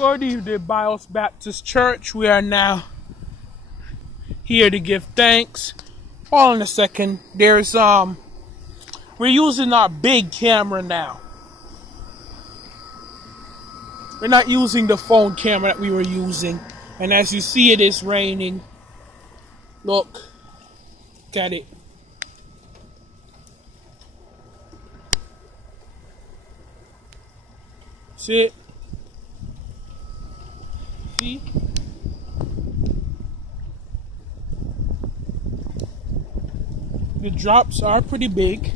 Good evening, Bios Baptist Church. We are now here to give thanks. Hold on a second. We're using our big camera now. We're not using the phone camera that we were using. And as you see, it is raining. Look at it. See it? See? The drops are pretty big.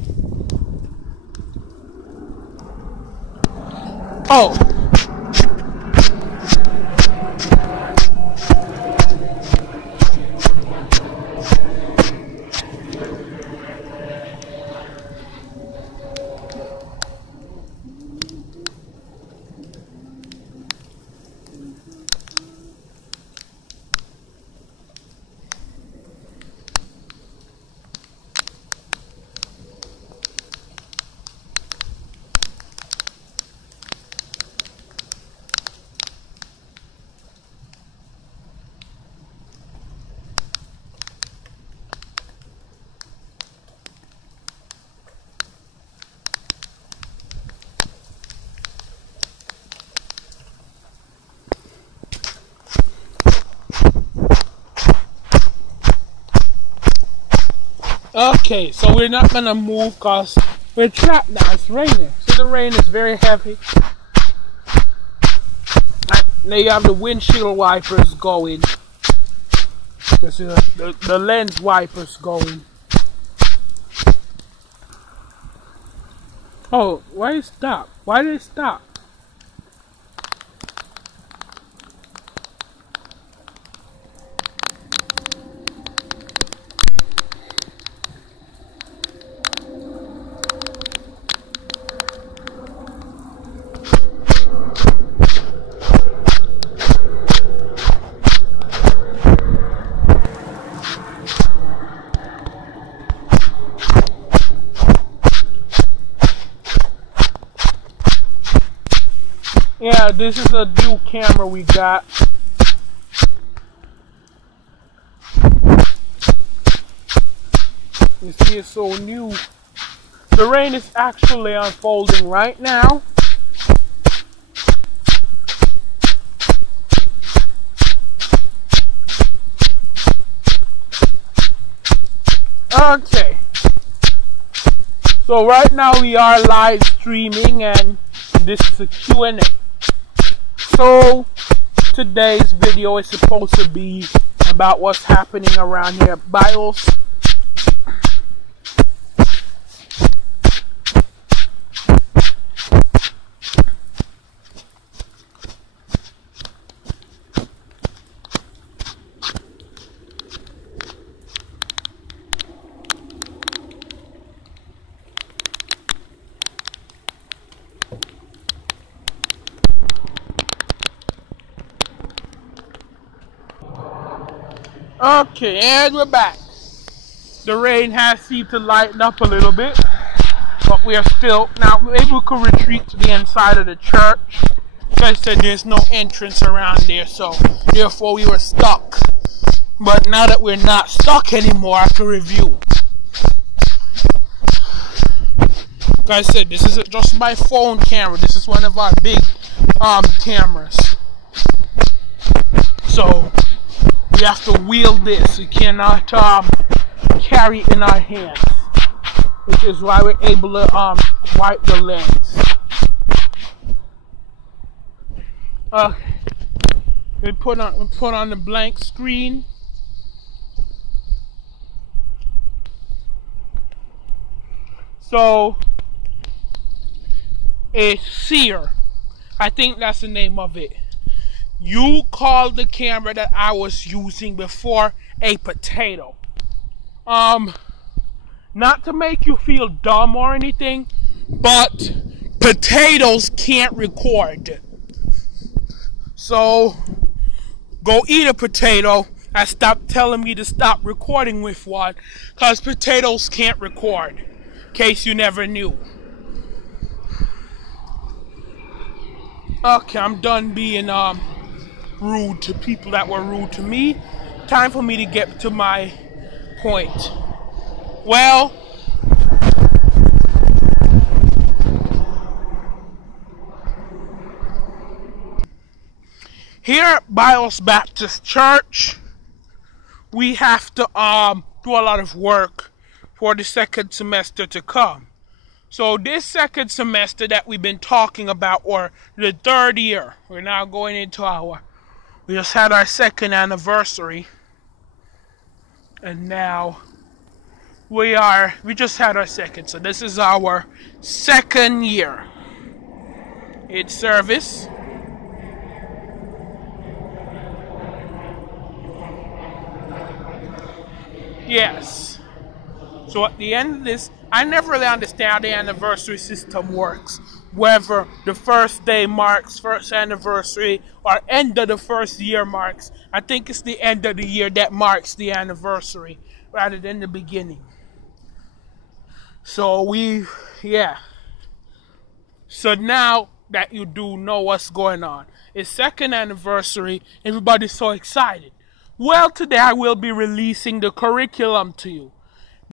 Oh. Okay, so we're not gonna move because we're trapped now. It's raining. See, the rain is very heavy. Now you have the windshield wipers going. The lens wipers going. Oh, why did it stop? Why did it stop? Yeah, this is a new camera we got. You see, it's so new. The rain is actually unfolding right now. Okay. So right now we are live streaming and this is a Q&A. So, today's video is supposed to be about what's happening around here at Bios. Okay, and we're back. The rain has seemed to lighten up a little bit, but we are still, now maybe we could retreat to the inside of the church. Like I said, there's no entrance around there, so therefore we were stuck. But now that we're not stuck anymore, I can review. Like I said, this is just my phone camera. This is one of our big cameras. So we have to wield this. We cannot carry it in our hands, which is why we're able to wipe the lens. We put on the blank screen. So a seer, I think that's the name of it. You called the camera that I was using before a potato. Not to make you feel dumb or anything, but potatoes can't record. So go eat a potato and stop telling me to stop recording with one, because potatoes can't record. In case you never knew. Okay, I'm done being rude to people that were rude to me. Time for me to get to my point. Well, here at Biles Baptist Church, we have to do a lot of work for the second semester to come. So this second semester that we've been talking about, or the third year, we're now going into we just had our second anniversary, and now we just had our second, so this is our second year in service. Yes. So at the end of this, I never really understand how the anniversary system works. Whether the first day marks first anniversary or end of the first year marks. I think it's the end of the year that marks the anniversary rather than the beginning. So yeah. So now that you do know what's going on, it's second anniversary. Everybody's so excited. Well, today I will be releasing the curriculum to you.